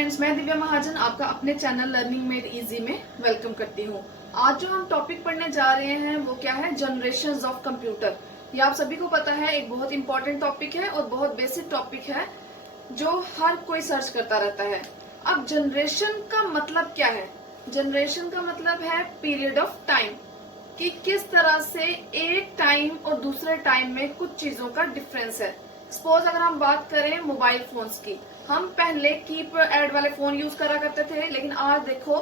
Friends, मैं दिव्या महाजन आपका अपने चैनल लर्निंग मेड इजी में वेलकम करती हूँ। आज जो हम टॉपिक पढ़ने जा रहे हैं वो क्या है, जनरेशंस ऑफ कंप्यूटर। ये आप सभी को पता है, एक बहुत इंपॉर्टेंट टॉपिक है और बहुत बेसिक टॉपिक है जो हर कोई सर्च करता रहता है। अब जनरेशन का मतलब क्या है? जनरेशन का मतलब है पीरियड ऑफ टाइम, कि किस तरह से एक टाइम और दूसरे टाइम में कुछ चीजों का डिफरेंस है। सपोज अगर हम बात करें मोबाइल फोन्स की, हम पहले कीपैड वाले फोन यूज करा करते थे, लेकिन आज देखो,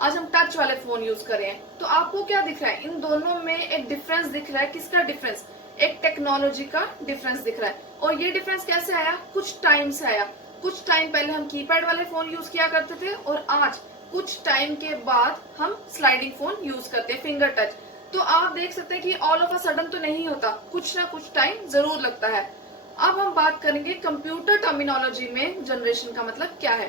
आज हम टच वाले फोन यूज कर रहे हैं। तो आपको क्या दिख रहा है? इन दोनों में एक डिफरेंस दिख रहा है। किसका डिफरेंस? एक टेक्नोलॉजी का डिफरेंस दिख रहा है। और ये डिफरेंस कैसे आया? कुछ टाइम से आया। कुछ टाइम पहले हम कीपैड वाले फोन यूज किया करते थे और आज कुछ टाइम के बाद हम स्लाइडिंग फोन यूज करते हैं, फिंगर टच। तो आप देख सकते हैं कि ऑल ऑफ अ सडन तो नहीं होता, कुछ ना कुछ टाइम जरूर लगता है। अब हम बात करेंगे कंप्यूटर टर्मिनोलॉजी में जनरेशन का मतलब क्या है।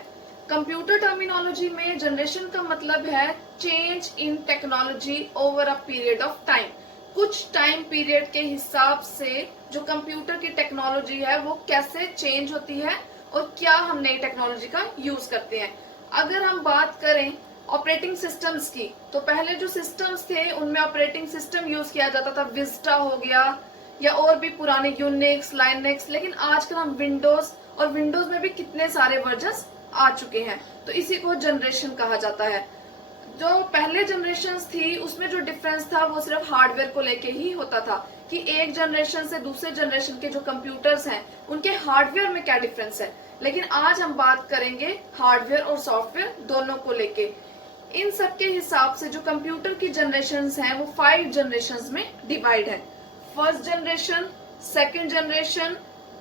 कंप्यूटर टर्मिनोलॉजी में जनरेशन का मतलब है change in technology over a period of time. कुछ टाइम पीरियड के हिसाब से जो कंप्यूटर की टेक्नोलॉजी है वो कैसे चेंज होती है और क्या हम नई टेक्नोलॉजी का यूज करते हैं। अगर हम बात करें ऑपरेटिंग सिस्टम्स की, तो पहले जो सिस्टम्स थे उनमें ऑपरेटिंग सिस्टम यूज किया जाता था, विस्टा हो गया या और भी पुराने यूनिक्स, लाइनेक्स। लेकिन आजकल हम विंडोज, और विंडोज में भी कितने सारे वर्जन्स आ चुके हैं। तो इसी को जनरेशन कहा जाता है। जो पहले जनरेशन थी उसमें जो डिफरेंस था वो सिर्फ हार्डवेयर को लेके ही होता था, कि एक जनरेशन से दूसरे जनरेशन के जो कंप्यूटर्स हैं उनके हार्डवेयर में क्या डिफरेंस है। लेकिन आज हम बात करेंगे हार्डवेयर और सॉफ्टवेयर दोनों को लेके। इन सब के हिसाब से जो कंप्यूटर की जनरेशन हैं वो 5 जनरेशन में डिवाइड है। First generation, second generation,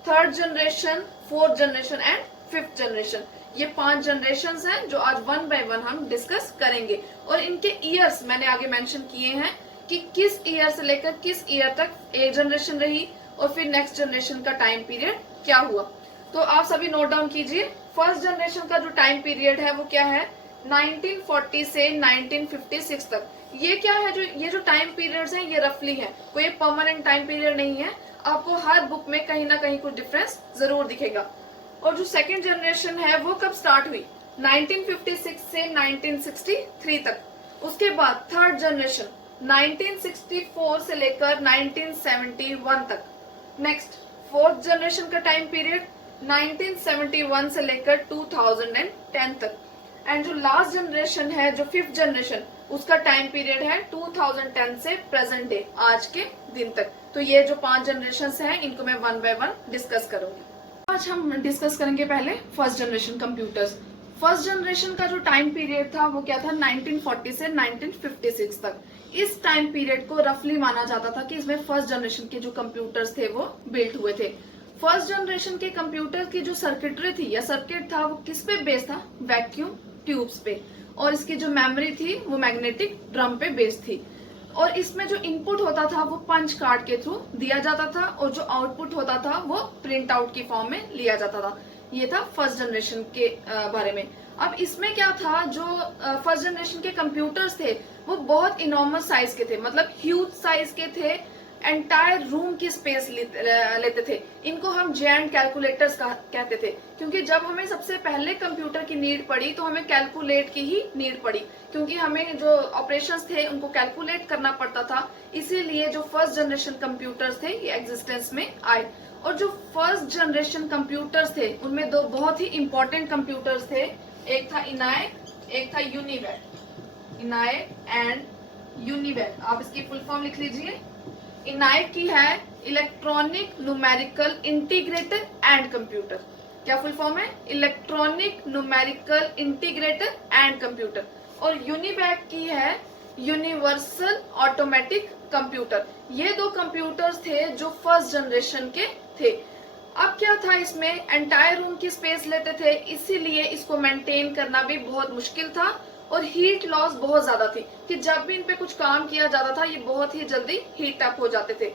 third generation, fourth generation and fifth generation. ये 5 जनरेशन हैं जो आज वन बाय वन हम डिस्कस करेंगे। और इनके ईयर्स मैंने आगे मेंशन किए हैं कि किस ईयर से लेकर किस ईयर तक एक जनरेशन रही और फिर नेक्स्ट जनरेशन का टाइम पीरियड क्या हुआ। तो आप सभी नोट डाउन कीजिए। फर्स्ट जनरेशन का जो टाइम पीरियड है वो क्या है? 1940 से 1956 तक। ये क्या है? ये जो टाइम पीरियड्स हैं ये रफली है, कोई परमानेंट टाइम पीरियड नहीं है। आपको हर बुक में कहीं ना कहीं कुछ डिफरेंस जरूर दिखेगा। और जो सेकंड जनरेशन है वो कब स्टार्ट हुई? 1956 से 1963 तक। उसके बाद थर्ड जनरेशन 1964 से लेकर 1971 तक। नेक्स्ट फोर्थ जनरेशन का टाइम पीरियड 1971 से लेकर 2010 तक। एंड जो लास्ट जनरेशन है, जो फिफ्थ जनरेशन, उसका टाइम पीरियड है 2010 से प्रेजेंट डे, आज के दिन तक। तो ये जो 5 जनरेशन हैं इनको मैं वन बाय वन डिस्कस करूंगी। आज हम डिस्कस करेंगे पहले first generation computers. First generation का जो टाइम पीरियड था वो क्या था? 1940 से 1956 तक। इस टाइम पीरियड को रफली माना जाता था कि इसमें फर्स्ट जनरेशन के जो कंप्यूटर्स थे वो बिल्ड हुए थे। फर्स्ट जनरेशन के कंप्यूटर की जो सर्किटरी थी या सर्किट था वो किस पे बेस्ड था? वैक्यूम ट्यूब्स पे। और इसकी जो मेमोरी थी वो मैग्नेटिक ड्रम पे बेस्ड थी। और इसमें जो इनपुट होता था वो पंच कार्ड के थ्रू दिया जाता था और जो आउटपुट होता था वो प्रिंट आउट की फॉर्म में लिया जाता था। ये था फर्स्ट जनरेशन के बारे में। अब इसमें क्या था, जो फर्स्ट जनरेशन के कंप्यूटर्स थे वो बहुत इनॉर्मस साइज के थे, मतलब ह्यूज साइज के थे। एंटायर रूम की स्पेस लेते थे। इनको हम जायंट कैलकुलेटर्स कहते थे, क्योंकि जब हमें सबसे पहले कंप्यूटर की नीड पड़ी तो हमें कैलकुलेट की ही नीड पड़ी, क्योंकि हमें जो ऑपरेशंस थे उनको कैलकुलेट करना पड़ता था। इसीलिए जो फर्स्ट जनरेशन कंप्यूटर्स थे ये एग्जिस्टेंस में आए। और जो फर्स्ट जनरेशन कंप्यूटर्स थे उनमें 2 बहुत ही इंपॉर्टेंट कंप्यूटर्स थे। एक था इनायक, एक था यूनिवैक। इनायक एंड यूनिवैक, आप इसकी फुल फॉर्म लिख लीजिए। इनायक की है electronic numerical integrator and computer. क्या फुल फॉर्म है? Electronic numerical integrator and computer. और यूनिवैक की है यूनिवर्सल ऑटोमेटिक कंप्यूटर। ये 2 कंप्यूटर्स थे जो फर्स्ट जनरेशन के थे। अब क्या था, इसमें एंटायर रूम की स्पेस लेते थे, इसीलिए इसको मेंटेन करना भी बहुत मुश्किल था। और हीट लॉस बहुत ज्यादा थी, कि जब भी इन पे कुछ काम किया जाता था ये बहुत ही जल्दी हीट अप हो जाते थे।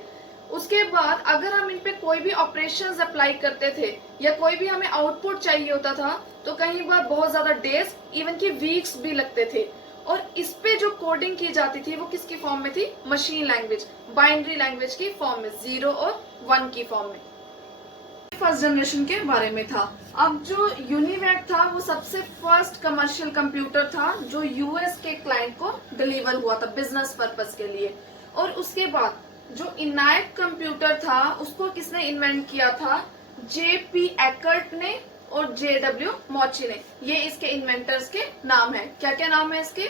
उसके बाद अगर हम इन पे कोई भी ऑपरेशंस अप्लाई करते थे या कोई भी हमें आउटपुट चाहिए होता था तो कई बार बहुत ज्यादा डेज, इवन की वीक्स भी लगते थे। और इस पे जो कोडिंग की जाती थी वो किसकी फॉर्म में थी? मशीन लैंग्वेज, बाइनरी लैंग्वेज की फॉर्म में, 0 और 1 की फॉर्म में। फर्स्ट जनरेशन के बारे में था। अब जो यूनिवैक था वो सबसे फर्स्ट कमर्शियल कंप्यूटर था जो यूएस के क्लाइंट को डिलीवर हुआ था बिजनेस पर्पस के लिए। और उसके बाद जो इनायक कंप्यूटर था उसको किसने इन्वेंट किया था? जेपी एकर्ट ने और जेडब्ल्यू मॉची ने। ये इसके इन्वेंटर्स के नाम है। क्या क्या नाम है इसके?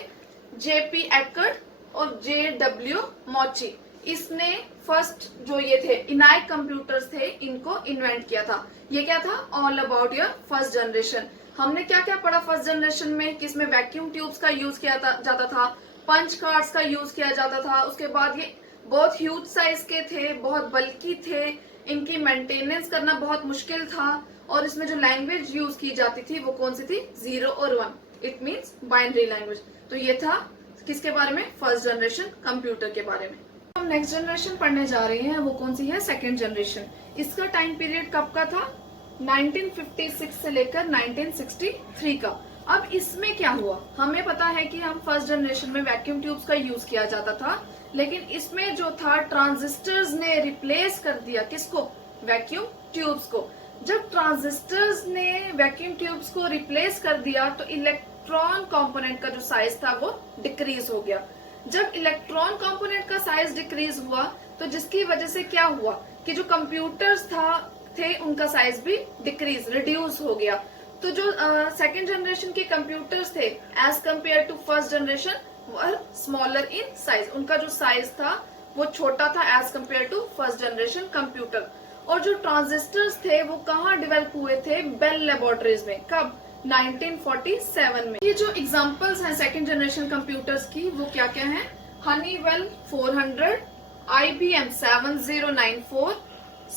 जेपी एकर्ट और जेडब्ल्यू मॉची। इसने फर्स्ट जो ये थे इनायक कंप्यूटर्स थे इनको इन्वेंट किया था। ये क्या था? All about your first generation. हमने क्या क्या पढ़ा फर्स्ट जनरेशन में? कि इसमें वैक्यूम ट्यूब्स का यूज किया जाता था, पंच कार्ड्स का यूज किया जाता था। उसके बाद ये बहुत ह्यूज साइज के थे, बहुत बल्कि थे, इनकी मेंटेनेंस करना बहुत मुश्किल था। और इसमें जो लैंग्वेज यूज की जाती थी वो कौन सी थी? 0 और 1, इट मीन्स बाइनरी लैंग्वेज। तो ये था किसके बारे में? फर्स्ट जनरेशन कंप्यूटर के बारे में। हम नेक्स्ट जनरेशन पढ़ने जा रहे हैं, वो कौन सी है? Second generation. इसका टाइम पीरियड कब का था? 1956 से लेकर 1963 का। अब इसमें क्या हुआ? हमें पता है कि हम फर्स्ट जनरेशन में वैक्यूम ट्यूब्स का यूज किया जाता था, लेकिन इसमें जो था ट्रांजिस्टर्स ने रिप्लेस कर दिया किसको? वैक्यूम ट्यूब्स को। जब ट्रांजिस्टर्स ने वैक्यूम ट्यूब्स को रिप्लेस कर दिया तो इलेक्ट्रॉन कंपोनेंट का जो साइज था वो डिक्रीज हो गया। जब इलेक्ट्रॉन कंपोनेंट का साइज डिक्रीज हुआ तो जिसकी वजह से क्या हुआ कि जो कंप्यूटर्स थे उनका साइज भी डिक्रीज रिड्यूस हो गया। तो जो सेकेंड जनरेशन के कंप्यूटर्स थे as compare to first generation were smaller in size. उनका जो साइज था वो छोटा था as compare to first generation computer. और जो ट्रांजिस्टर्स थे वो कहाँ डेवलप हुए थे? बेल लेबोरेटरीज में। कब? 1947 में। ये जो एग्जांपल्स हैं सेकंड जनरेशन कंप्यूटर्स की वो क्या क्या हैं? Honeywell 400, IBM 7094,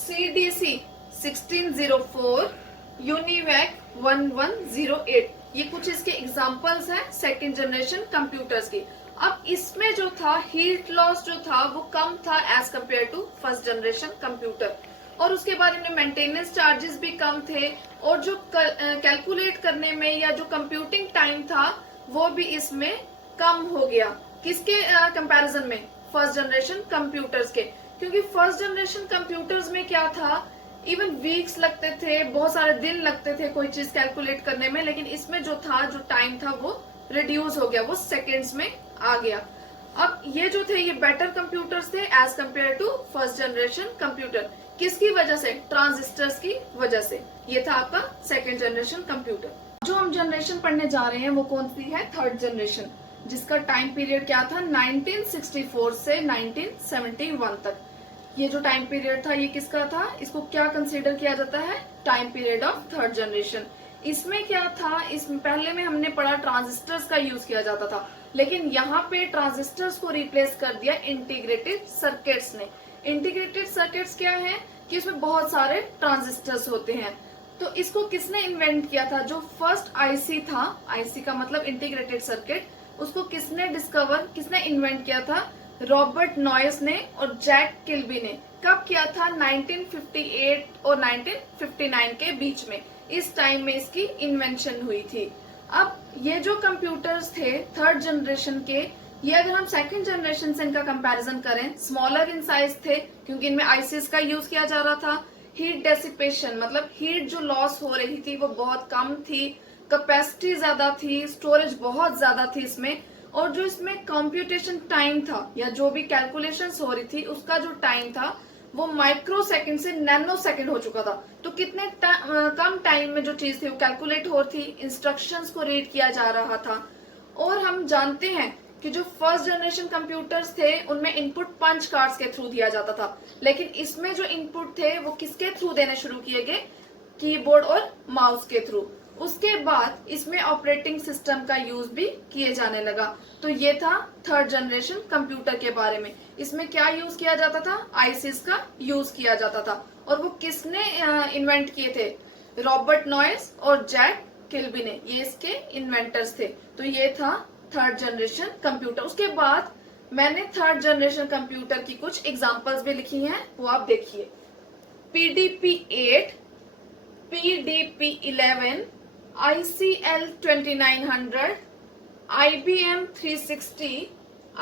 CDC 1604, UNIVAC 1108। ये कुछ इसके एग्जांपल्स हैं सेकंड जनरेशन कंप्यूटर्स की। अब इसमें जो था हीट लॉस जो था वो कम था as compare to first generation computer. और उसके बाद इनमें मेंटेनेंस चार्जेस भी कम थे और जो कैलकुलेट करने में या जो कंप्यूटिंग टाइम था वो भी इसमें कम हो गया। किसके कंपैरिजन में? फर्स्ट जनरेशन कंप्यूटर्स के। क्योंकि फर्स्ट जनरेशन कंप्यूटर्स में क्या था? इवन वीक्स लगते थे, बहुत सारे दिन लगते थे कोई चीज कैलकुलेट करने में, लेकिन इसमें जो था जो टाइम था वो रिड्यूस हो गया, वो सेकेंड्स में आ गया। अब ये जो थे ये बेटर कंप्यूटर्स थे as compare to first generation computer. किसकी वजह से? ट्रांजिस्टर्स की वजह से। ये था आपका सेकेंड जनरेशन कंप्यूटर। जो हम जनरेशन पढ़ने जा रहे हैं वो कौन सी है? थर्ड जनरेशन, जिसका टाइम पीरियड क्या था? 1964 से 1971 तक। ये जो टाइम पीरियड था ये किसका था? इसको क्या कंसीडर किया जाता है? Time period of third generation. इसमें क्या था? इसमें पहले में हमने पढ़ा ट्रांजिस्टर्स का यूज किया जाता था, लेकिन यहाँ पे ट्रांजिस्टर्स को रिप्लेस कर दिया इंटीग्रेटेड सर्किट्स ने। इंटीग्रेटेड सर्किट्स क्या है? कि इसमें बहुत सारे ट्रांजिस्टर्स होते हैं। तो इसको किसने इन्वेंट किया था? जो फर्स्ट आईसी था, आईसी का मतलब इंटीग्रेटेड सर्किट, उसको किसने इन्वेंट किया था? रॉबर्ट नॉयस ने और जैक किल्बी ने। कब किया था? 1958 और 1959 के बीच में। इस टाइम में इसकी इन्वेंशन हुई थी। अब ये जो कंप्यूटर्स थे थर्ड जनरेशन के, ये अगर हम सेकंड जनरेशन से इनका कंपैरिजन करें, स्मॉलर इन साइज थे क्योंकि इनमें आईसीएस का यूज किया जा रहा था। हीट डेसिपेशन मतलब हीट जो लॉस हो रही थी वो बहुत कम थी, कैपेसिटी ज्यादा थी, स्टोरेज बहुत ज्यादा थी इसमें। और जो इसमें कंप्यूटेशन टाइम था या जो भी कैलकुलेशंस हो रही थी उसका जो टाइम था वो माइक्रो सेकंड से नैनो सेकंड हो चुका था। तो कितने कम टाइम में जो चीज थी वो कैलकुलेट हो रही थी, इंस्ट्रक्शंस को रीड किया जा रहा था। और हम जानते हैं कि जो फर्स्ट जनरेशन कंप्यूटर्स थे उनमें इनपुट पंच कार्ड्स के थ्रू दिया जाता था, लेकिन इसमें जो इनपुट थे वो किसके थ्रू देने शुरू किए गए? कीबोर्ड और माउस के थ्रू। उसके बाद इसमें ऑपरेटिंग सिस्टम का यूज भी किए जाने लगा। तो ये था थर्ड जनरेशन कंप्यूटर के बारे में। इसमें क्या यूज किया जाता था? आईसीस का यूज किया जाता था। और वो किसने इन्वेंट किए थे? रॉबर्ट नॉयस और जैक किल्बी ने, ये इसके इन्वेंटर्स थे। तो ये था थर्ड जनरेशन कंप्यूटर। उसके बाद मैंने थर्ड जनरेशन कंप्यूटर की कुछ एग्जांपल्स भी लिखी हैं, वो आप देखिए। PDP-8, PDP-11, ICL 2900, IBM 360,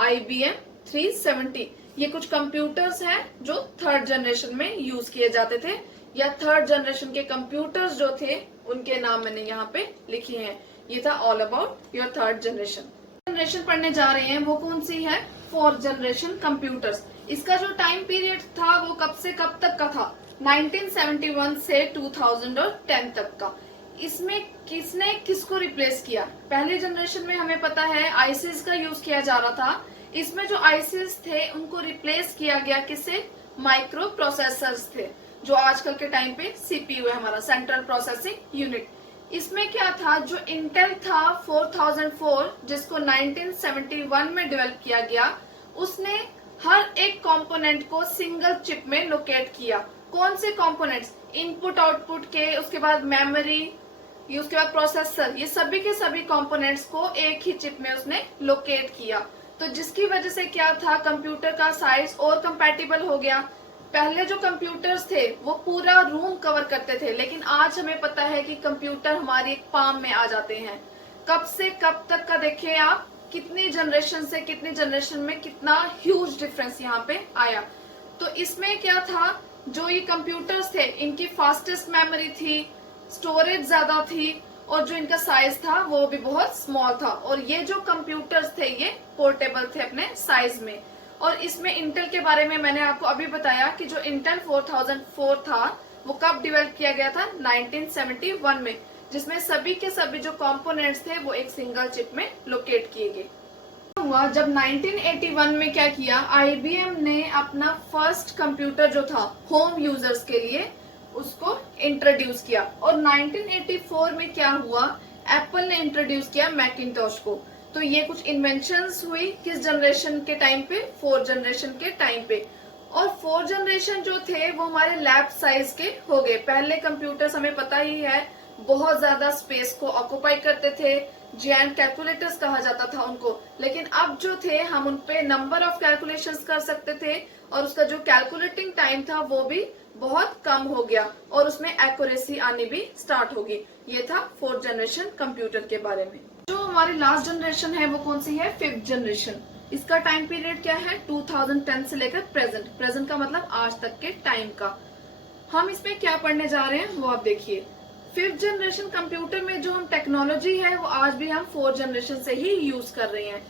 IBM 370, ये कुछ कंप्यूटर्स हैं जो थर्ड जनरेशन में यूज किए जाते थे। या थर्ड जनरेशन के कंप्यूटर्स जो थे उनके नाम मैंने यहाँ पे लिखे हैं। ये था all about your third generation पढ़ने जा रहे हैं वो कौन सी है, फोर्थ जनरेशन कंप्यूटर्स। इसका जो टाइम पीरियड था वो कब से कब तक का था, 1971 से 2010 तक का। इसमें किसने किसको रिप्लेस किया? पहले जनरेशन में हमें पता है आईसीस का यूज किया जा रहा था। इसमें जो आईसीस थे उनको रिप्लेस किया गया किससे, माइक्रो प्रोसेसर्स थे, जो आजकल के टाइम पे सीपीयू है हमारा, सेंट्रल प्रोसेसिंग यूनिट। इसमें क्या था, जो इंटेल था 4004 जिसको 1971 में डेवलप किया गया, उसने हर एक कंपोनेंट को सिंगल चिप में लोकेट किया। कौन से कंपोनेंट्स, इनपुट आउटपुट के, उसके बाद मेमोरी, उसके बाद प्रोसेसर, ये सभी के सभी कंपोनेंट्स को एक ही चिप में उसने लोकेट किया। तो जिसकी वजह से क्या था, कंप्यूटर का साइज और कंपैटिबल हो गया। पहले जो कंप्यूटर्स थे वो पूरा रूम कवर करते थे, लेकिन आज हमें पता है कि कंप्यूटर हमारी एक पाम में आ जाते हैं। कब से कब तक का देखें आप, कितनी जनरेशन से कितनी जनरेशन में कितना ह्यूज डिफरेंस यहाँ पे आया। तो इसमें क्या था, जो ये कंप्यूटर्स थे इनकी फास्टेस्ट मेमोरी थी, स्टोरेज ज्यादा थी, और जो इनका साइज था वो भी बहुत स्मॉल था। और ये जो कंप्यूटर्स थे ये पोर्टेबल थे अपने साइज में। और इसमें इंटेल के बारे में मैंने आपको अभी बताया कि जो इंटेल 4004 था वो कब डेवलप किया गया था, 1971 में, जिसमें सभी के सभी जो कंपोनेंट्स थे वो एक सिंगल चिप में लोकेट किए गए। हुआ जब 1981 में क्या किया, आईबीएम ने अपना फर्स्ट कंप्यूटर जो था होम यूजर्स के लिए उसको इंट्रोड्यूस किया। और 1984 में क्या हुआ, एप्पल ने इंट्रोड्यूस किया मैकिंटॉश को। तो ये कुछ इन्वेंशंस हुई किस जनरेशन के टाइम पे, फोर्थ जनरेशन के टाइम पे। और फोर्थ जनरेशन जो थे वो हमारे लैब साइज के हो गए। पहले कंप्यूटर्स हमें पता ही है बहुत ज्यादा स्पेस को ऑक्युपाई करते थे, जायंट कैलकुलेटर्स कहा जाता था उनको। लेकिन अब जो थे हम उनपे नंबर ऑफ कैलकुलेशंस कर सकते थे, और उसका जो कैलकुलेटिंग टाइम था वो भी बहुत कम हो गया, और उसमें एक्यूरेसी आनी भी स्टार्ट होगी। ये था फोर्थ जनरेशन कंप्यूटर के बारे में। जो हमारी लास्ट जनरेशन है वो कौन सी है, फिफ्थ जनरेशन। इसका टाइम पीरियड क्या है, 2010 से लेकर प्रेजेंट। प्रेजेंट का मतलब आज तक के टाइम का। हम इसमें क्या पढ़ने जा रहे हैं वो आप देखिए। फिफ्थ जनरेशन कंप्यूटर में जो हम टेक्नोलॉजी है वो आज भी हम फोर्थ जनरेशन से ही यूज कर रहे हैं।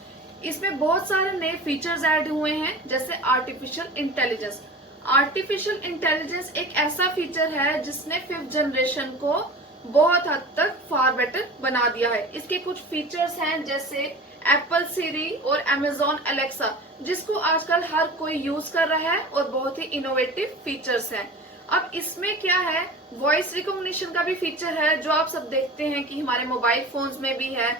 इसमें बहुत सारे नए फीचर्स ऐड हुए हैं, जैसे आर्टिफिशियल इंटेलिजेंस। आर्टिफिशियल इंटेलिजेंस एक ऐसा फीचर है जिसने फिफ्थ जनरेशन को बहुत हद तक फार बेटर बना दिया है। इसके कुछ फीचर्स हैं जैसे एप्पल सीरी और अमेजॉन एलेक्सा, जिसको आजकल हर कोई यूज कर रहा है, और बहुत ही इनोवेटिव फीचर्स हैं। अब इसमें क्या है, वॉइस रिकॉग्निशन का भी फीचर है, जो आप सब देखते हैं कि हमारे मोबाइल फोन्स में भी है।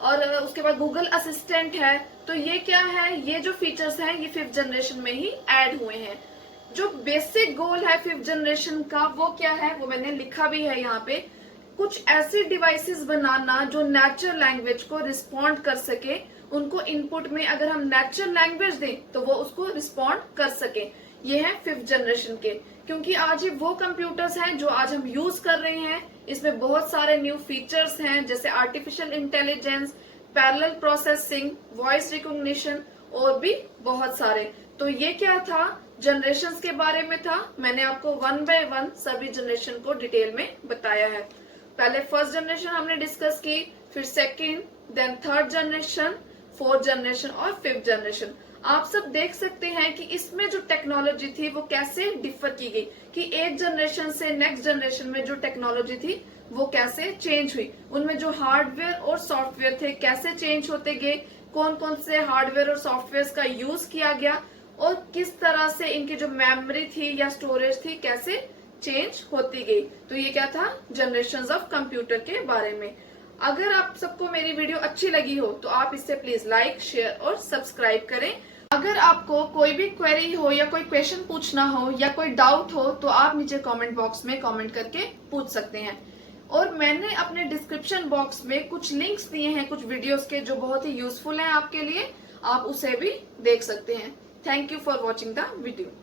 और उसके बाद गूगल असिस्टेंट है। तो ये क्या है, ये जो फीचर्स हैं ये फिफ्थ जनरेशन में ही ऐड हुए हैं। जो बेसिक गोल है फिफ्थ जनरेशन का वो क्या है, वो मैंने लिखा भी है यहाँ पे। कुछ ऐसी डिवाइसेस बनाना जो नेचुरल लैंग्वेज को रिस्पॉन्ड कर सके। उनको इनपुट में अगर हम नेचुरल लैंग्वेज दें तो वो उसको रिस्पॉन्ड कर सके। ये है फिफ्थ जनरेशन के, क्योंकि आज ये वो कंप्यूटर्स हैं जो आज हम यूज कर रहे हैं। इसमें बहुत सारे न्यू फीचर्स हैं, जैसे artificial intelligence, parallel processing, voice recognition, और भी बहुत सारे। तो ये क्या था, जनरेशंस के बारे में था। मैंने आपको वन बाय वन सभी जनरेशन को डिटेल में बताया है। पहले फर्स्ट जनरेशन हमने डिस्कस की, फिर second, then third generation, fourth generation और फिफ्थ जनरेशन। आप सब देख सकते हैं कि इसमें जो टेक्नोलॉजी थी वो कैसे डिफर की गई, कि एक जनरेशन से नेक्स्ट जनरेशन में जो टेक्नोलॉजी थी वो कैसे चेंज हुई। उनमें जो हार्डवेयर और सॉफ्टवेयर थे कैसे चेंज होते गए, कौन कौन से हार्डवेयर और सॉफ्टवेयर का यूज किया गया, और किस तरह से इनकी जो मेमोरी थी या स्टोरेज थी कैसे चेंज होती गई। तो ये क्या था, जनरेशंस ऑफ कंप्यूटर के बारे में। अगर आप सबको मेरी वीडियो अच्छी लगी हो तो आप इसे प्लीज लाइक, शेयर और सब्सक्राइब करें। अगर आपको कोई भी क्वेरी हो या कोई क्वेश्चन पूछना हो या कोई डाउट हो तो आप नीचे कमेंट बॉक्स में कमेंट करके पूछ सकते हैं। और मैंने अपने डिस्क्रिप्शन बॉक्स में कुछ लिंक्स दिए हैं कुछ वीडियोस के, जो बहुत ही यूजफुल हैं आपके लिए, आप उसे भी देख सकते हैं। Thank you for watching the video.